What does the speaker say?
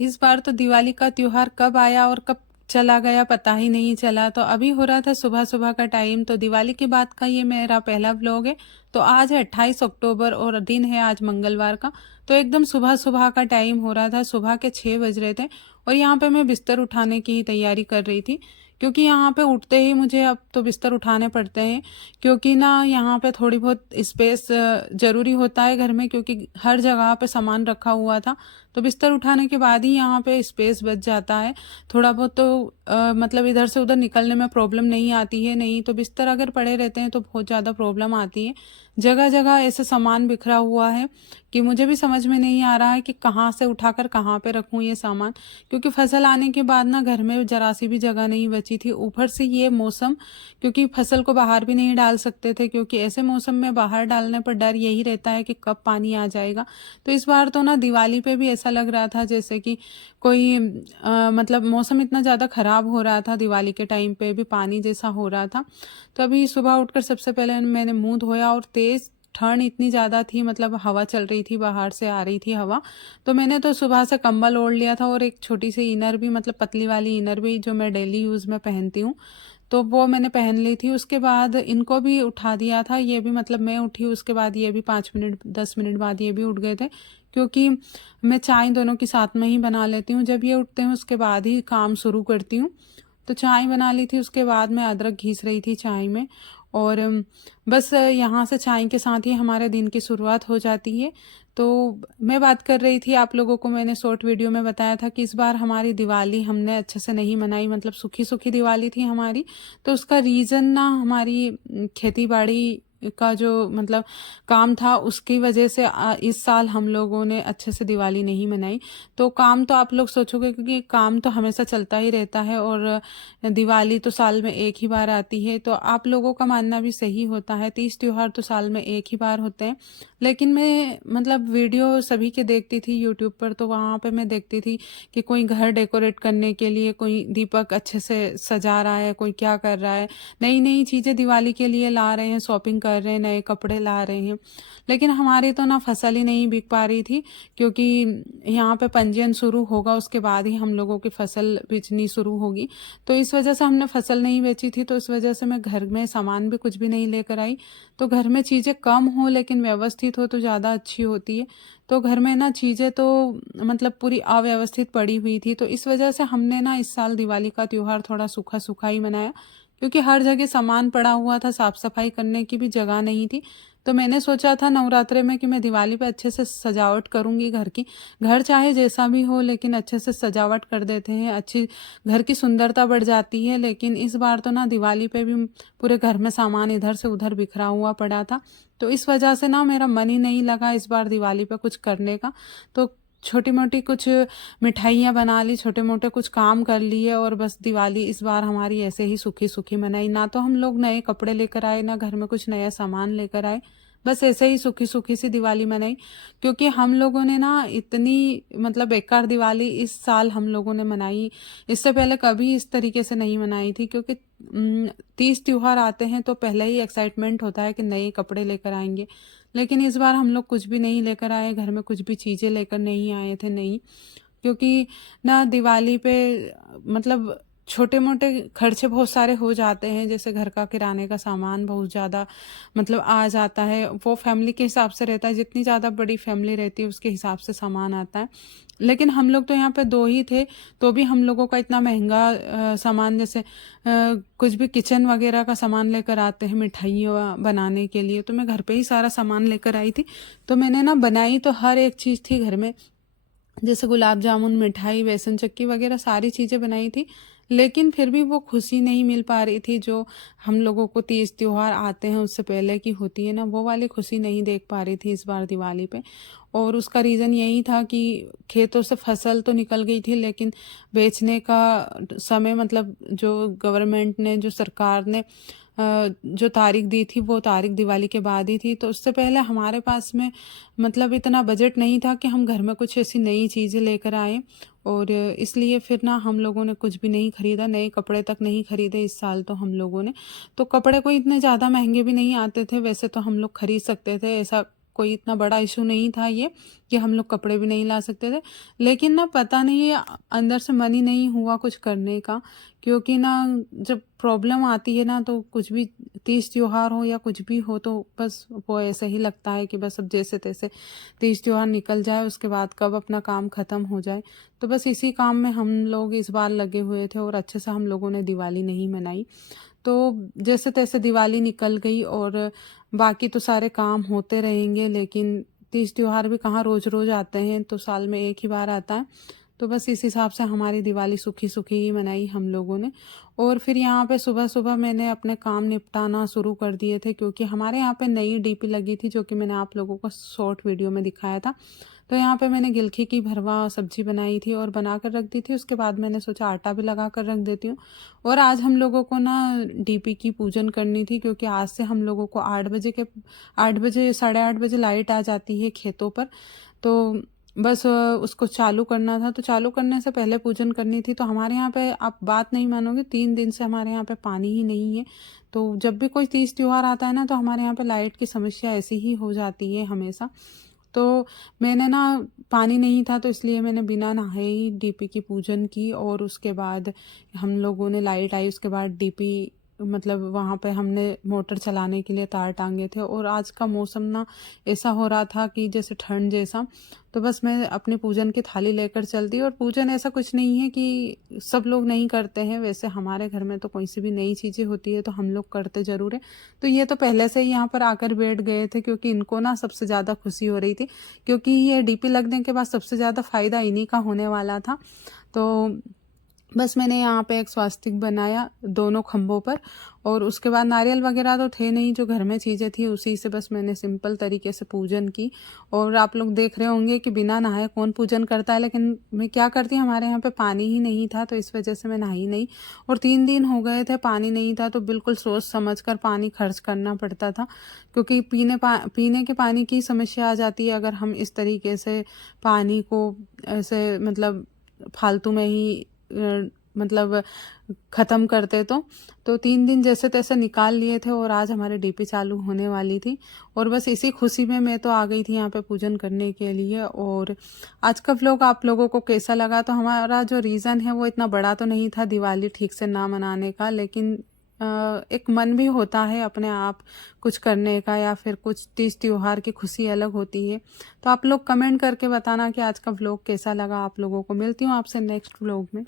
इस बार तो दिवाली का त्योहार कब आया और कब चला गया पता ही नहीं चला। तो अभी हो रहा था सुबह सुबह का टाइम, तो दिवाली के बाद का ये मेरा पहला व्लॉग है। तो आज है 28 अक्टूबर और दिन है आज मंगलवार का। तो एकदम सुबह सुबह का टाइम हो रहा था, सुबह के 6 बज रहे थे और यहाँ पे मैं बिस्तर उठाने की तैयारी कर रही थी, क्योंकि यहाँ पे उठते ही मुझे अब तो बिस्तर उठाने पड़ते हैं, क्योंकि ना यहाँ पे थोड़ी बहुत स्पेस ज़रूरी होता है घर में, क्योंकि हर जगह पे सामान रखा हुआ था। तो बिस्तर उठाने के बाद ही यहाँ पे स्पेस बच जाता है थोड़ा बहुत। तो मतलब इधर से उधर निकलने में प्रॉब्लम नहीं आती है, नहीं तो बिस्तर अगर पड़े रहते हैं तो बहुत ज़्यादा प्रॉब्लम आती है। जगह जगह ऐसे सामान बिखरा हुआ है कि मुझे भी समझ में नहीं आ रहा है कि कहाँ से उठाकर कहाँ पे रखूँ ये सामान, क्योंकि फसल आने के बाद ना घर में जरा सी भी जगह नहीं बची थी। ऊपर से ये मौसम, क्योंकि फसल को बाहर भी नहीं डाल सकते थे, क्योंकि ऐसे मौसम में बाहर डालने पर डर यही रहता है कि कब पानी आ जाएगा। तो इस बार तो ना दिवाली पे भी ऐसा लग रहा था जैसे कि कोई मतलब मौसम इतना ज़्यादा ख़राब हो रहा था, दिवाली के टाइम पे भी पानी जैसा हो रहा था। तो अभी सुबह उठकर सबसे पहले मैंने मुंह धोया, और तेज़ ठंड इतनी ज़्यादा थी, मतलब हवा चल रही थी, बाहर से आ रही थी हवा। तो मैंने तो सुबह से कंबल ओढ़ लिया था और एक छोटी सी इनर भी, मतलब पतली वाली इनर भी जो मैं डेली यूज़ में पहनती हूँ, तो वो मैंने पहन ली थी। उसके बाद इनको भी उठा दिया था, ये भी मतलब मैं उठी उसके बाद ये भी 5 मिनट 10 मिनट बाद ये भी उठ गए थे, क्योंकि मैं चाय दोनों की साथ में ही बना लेती हूँ। जब ये उठते हैं उसके बाद ही काम शुरू करती हूँ। तो चाय बना ली थी, उसके बाद मैं अदरक घीस रही थी चाय में, और बस यहाँ से चाय के साथ ही हमारे दिन की शुरुआत हो जाती है। तो मैं बात कर रही थी, आप लोगों को मैंने शॉर्ट वीडियो में बताया था कि इस बार हमारी दिवाली हमने अच्छे से नहीं मनाई, मतलब सूखी सूखी दिवाली थी हमारी। तो उसका रीज़न ना हमारी खेती बाड़ी का जो मतलब काम था, उसकी वजह से इस साल हम लोगों ने अच्छे से दिवाली नहीं मनाई। तो काम तो आप लोग सोचोगे, क्योंकि काम तो हमेशा चलता ही रहता है और दिवाली तो साल में एक ही बार आती है। तो आप लोगों का मानना भी सही होता है, 30 त्योहार तो साल में एक ही बार होते हैं। लेकिन मैं मतलब वीडियो सभी के देखती थी यूट्यूब पर, तो वहाँ पे मैं देखती थी कि कोई घर डेकोरेट करने के लिए कोई दीपक अच्छे से सजा रहा है, कोई क्या कर रहा है, नई नई चीज़ें दिवाली के लिए ला रहे हैं, शॉपिंग कर रहे हैं, नए कपड़े ला रहे हैं। लेकिन हमारी तो ना फसल ही नहीं बिक पा रही थी, क्योंकि यहाँ पे पंजीयन शुरू होगा उसके बाद ही हम लोगों की फसल बेचनी शुरू होगी। तो इस वजह से हमने फसल नहीं बेची थी, तो इस वजह से मैं घर में सामान भी कुछ भी नहीं लेकर आई। तो घर में चीज़ें कम हो लेकिन व्यवस्थित हो तो ज़्यादा अच्छी होती है। तो घर में ना चीज़ें तो मतलब पूरी अव्यवस्थित पड़ी हुई थी, तो इस वजह से हमने ना इस साल दिवाली का त्योहार थोड़ा सूखा सूखा ही मनाया, क्योंकि हर जगह सामान पड़ा हुआ था, साफ सफाई करने की भी जगह नहीं थी। तो मैंने सोचा था नवरात्रे में कि मैं दिवाली पे अच्छे से सजावट करूंगी घर की। घर चाहे जैसा भी हो लेकिन अच्छे से सजावट कर देते हैं, अच्छी घर की सुंदरता बढ़ जाती है। लेकिन इस बार तो ना दिवाली पे भी पूरे घर में सामान इधर से उधर बिखरा हुआ पड़ा था, तो इस वजह से ना मेरा मन ही नहीं लगा इस बार दिवाली पे कुछ करने का। तो छोटी मोटी कुछ मिठाइयाँ बना ली, छोटे मोटे कुछ काम कर लिए, और बस दिवाली इस बार हमारी ऐसे ही सूखी सूखी मनाई। ना तो हम लोग नए कपड़े लेकर आए, ना घर में कुछ नया सामान लेकर आए, बस ऐसे ही सूखी सूखी सी दिवाली मनाई। क्योंकि हम लोगों ने ना इतनी मतलब बेकार दिवाली इस साल हम लोगों ने मनाई, इससे पहले कभी इस तरीके से नहीं मनाई थी। क्योंकि 30 त्योहार आते हैं तो पहले ही एक्साइटमेंट होता है कि नए कपड़े लेकर आएंगे, लेकिन इस बार हम लोग कुछ भी नहीं लेकर आए, घर में कुछ भी चीज़ें लेकर नहीं आए थे, नहीं। क्योंकि ना दिवाली पे मतलब छोटे मोटे खर्चे बहुत सारे हो जाते हैं, जैसे घर का किराने का सामान बहुत ज़्यादा मतलब आ जाता है, वो फैमिली के हिसाब से रहता है, जितनी ज़्यादा बड़ी फैमिली रहती है उसके हिसाब से सामान आता है। लेकिन हम लोग तो यहाँ पे 2 ही थे, तो भी हम लोगों का इतना महंगा सामान, जैसे कुछ भी किचन वगैरह का सामान लेकर आते हैं मिठाइयाँ बनाने के लिए, तो मैं घर पे ही सारा सामान लेकर आई थी। तो मैंने ना बनाई तो हर एक चीज़ थी घर में, जैसे गुलाब जामुन, मिठाई, बेसन चक्की वगैरह सारी चीज़ें बनाई थी। लेकिन फिर भी वो खुशी नहीं मिल पा रही थी जो हम लोगों को 30 त्योहार आते हैं उससे पहले की होती है ना, वो वाली खुशी नहीं देख पा रही थी इस बार दिवाली पे। और उसका रीज़न यही था कि खेतों से फसल तो निकल गई थी, लेकिन बेचने का समय मतलब जो गवर्नमेंट ने, जो सरकार ने जो तारीख दी थी वो तारीख दिवाली के बाद ही थी। तो उससे पहले हमारे पास में मतलब इतना बजट नहीं था कि हम घर में कुछ ऐसी नई चीज़ें लेकर आए, और इसलिए फिर ना हम लोगों ने कुछ भी नहीं खरीदा, नए कपड़े तक नहीं खरीदे इस साल तो हम लोगों ने। तो कपड़े कोई इतने ज़्यादा महंगे भी नहीं आते थे, वैसे तो हम लोग खरीद सकते थे, ऐसा कोई इतना बड़ा इशू नहीं था ये कि हम लोग कपड़े भी नहीं ला सकते थे। लेकिन ना पता नहीं अंदर से मन ही नहीं हुआ कुछ करने का, क्योंकि ना जब प्रॉब्लम आती है ना तो कुछ भी तीज त्योहार हो या कुछ भी हो तो बस वो ऐसे ही लगता है कि बस अब जैसे तैसे तीज त्योहार निकल जाए, उसके बाद कब अपना काम ख़त्म हो जाए। तो बस इसी काम में हम लोग इस बार लगे हुए थे और अच्छे से हम लोगों ने दिवाली नहीं मनाई। तो जैसे तैसे दिवाली निकल गई और बाकी तो सारे काम होते रहेंगे, लेकिन तीज त्योहार भी कहाँ रोज़ रोज़ आते हैं, तो साल में एक ही बार आता है। तो बस इस हिसाब से हमारी दिवाली सूखी सूखी ही मनाई हम लोगों ने। और फिर यहाँ पे सुबह सुबह मैंने अपने काम निपटाना शुरू कर दिए थे, क्योंकि हमारे यहाँ पे नई डीपी लगी थी जो कि मैंने आप लोगों को शॉर्ट वीडियो में दिखाया था। तो यहाँ पे मैंने गिलकी की भरवा सब्जी बनाई थी और बना कर रख दी थी। उसके बाद मैंने सोचा आटा भी लगा कर रख देती हूँ। और आज हम लोगों को ना डीपी की पूजन करनी थी, क्योंकि आज से हम लोगों को 8 बजे 8:30 बजे लाइट आ जाती है खेतों पर। तो बस उसको चालू करना था, तो चालू करने से पहले पूजन करनी थी। तो हमारे यहाँ पे आप बात नहीं मानोगे, 3 दिन से हमारे यहाँ पे पानी ही नहीं है। तो जब भी कोई तीज त्योहार आता है ना तो हमारे यहाँ पे लाइट की समस्या ऐसी ही हो जाती है हमेशा। तो मैंने ना पानी नहीं था तो इसलिए मैंने बिना नहाए ही डीपी की पूजन की, और उसके बाद हम लोगों ने लाइट आई उसके बाद डीपी मतलब वहाँ पे हमने मोटर चलाने के लिए तार टांगे थे। और आज का मौसम ना ऐसा हो रहा था कि जैसे ठंड जैसा। तो बस मैं अपनी पूजन की थाली लेकर चलती। और पूजन ऐसा कुछ नहीं है कि सब लोग नहीं करते हैं, वैसे हमारे घर में तो कोई सी भी नई चीज़ें होती है तो हम लोग करते ज़रूर है। तो ये तो पहले से ही यहाँ पर आकर बैठ गए थे, क्योंकि इनको ना सबसे ज़्यादा खुशी हो रही थी, क्योंकि ये डीपी लगने के बाद सबसे ज़्यादा फ़ायदा इन्हीं का होने वाला था। तो बस मैंने यहाँ पे एक स्वास्तिक बनाया दोनों खंभों पर, और उसके बाद नारियल वगैरह तो थे नहीं, जो घर में चीज़ें थी उसी से बस मैंने सिंपल तरीके से पूजन की। और आप लोग देख रहे होंगे कि बिना नहाए कौन पूजन करता है, लेकिन मैं क्या करती, हमारे यहाँ पे पानी ही नहीं था तो इस वजह से मैं नहाई नहीं। और 3 दिन हो गए थे पानी नहीं था, तो बिल्कुल सोच समझ कर पानी खर्च करना पड़ता था, क्योंकि पीने के पानी की समस्या आ जाती है अगर हम इस तरीके से पानी को ऐसे मतलब फालतू में ही मतलब ख़त्म करते। तो 3 दिन जैसे तैसे निकाल लिए थे और आज हमारी डीपी चालू होने वाली थी। और बस इसी खुशी में मैं तो आ गई थी यहाँ पे पूजन करने के लिए। और आज का व्लॉग आप लोगों को कैसा लगा, तो हमारा जो रीज़न है वो इतना बड़ा तो नहीं था दिवाली ठीक से ना मनाने का, लेकिन एक मन भी होता है अपने आप कुछ करने का, या फिर कुछ तीज त्योहार की खुशी अलग होती है। तो आप लोग कमेंट करके बताना कि आज का व्लॉग कैसा लगा आप लोगों को। मिलती हूँ आपसे नेक्स्ट व्लॉग में।